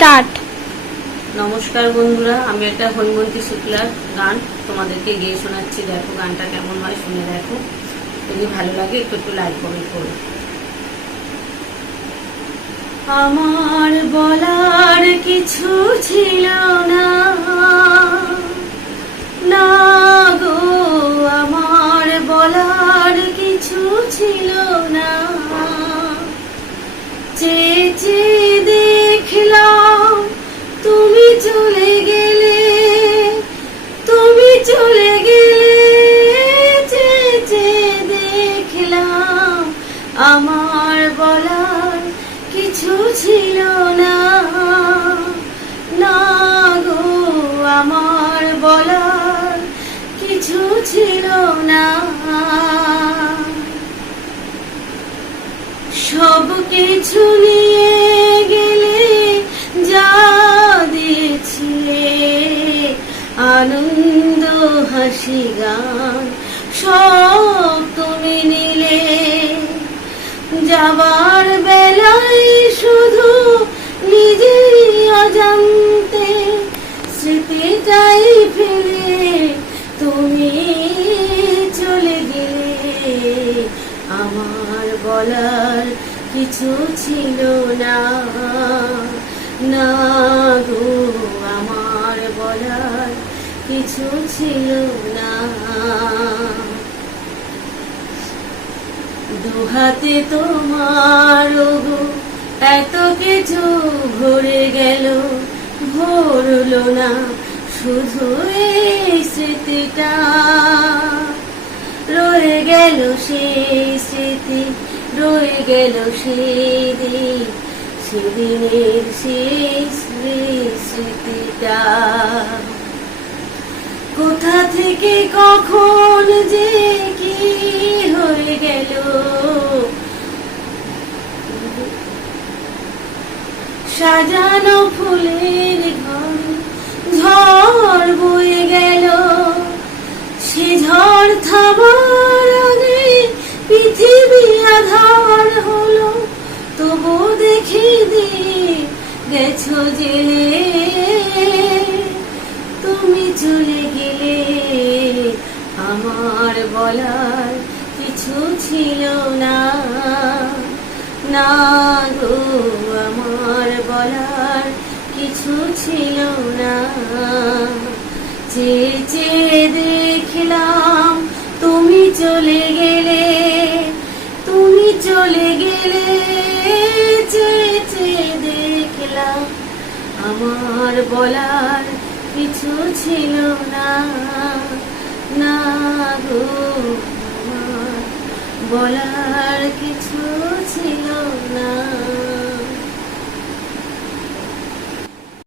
Start. নমস্কার বন্ধুরা, আমি একটা হৈমন্তী শুক্লার গান তোমাদেরকে গেয়ে শোনাচ্ছি। দেখো গানটা কেমন হয়, শুনে দেখো। যদি ভালো লাগে একটু একটু লাইক কমেন্ট করো। আমার বলার কিছু ছিল না, না গো, আমার বলার কিছু ছিল না। চেয়ে চেয়ে দেখলাম তুমি চলে গেলে, তুমি চলে গেলে। চেয়ে চেয়ে দেখলাম আমার বলার কিছু ছিল না, না গো, আমার বলার কিছু ছিল না। সব কিছু নিয়ে গেলে, যা দিয়েছিলে আনন্দ হাসি গান, সব তুমি নিলে। যাবার বেলায় শুধু নিজেই অজান্তে স্মৃতিটাই ফেলে তুমি চলে গেলে। আমার বলার কিছু ছিল না, না গো, আমার বলার কিছু ছিল না। দুহাতে তোমার গো এত কিছু ভরে গেল, ভরলো না শুধু এই স্মৃতিটা। রয়ে গেল সেই স্মৃতি, রয়ে গেল সেই দিন, সেদিনের সেই স্মৃতিটা। কোথা থেকে কখন যে কি হয়ে গেল, সাজানো ফুলের ঘর ঝড় বয়ে গেল। সে ঝড় থামার আগে পৃথিবী আধার হলো, তবু দেখে দিয়ে গেছো জেলে। তুমি চলে গেলে, আমার বলার কিছু ছিল না, না গো, আমার বলার কিছু ছিল না। চেয়ে চেয়ে দেখলাম তুমি চলে গেলে, তুমি চলে গেলে। চেয়ে চেয়ে দেখলাম আমার বলার কিছু ছিল না, না গো, আমার বলার কিছু ছিল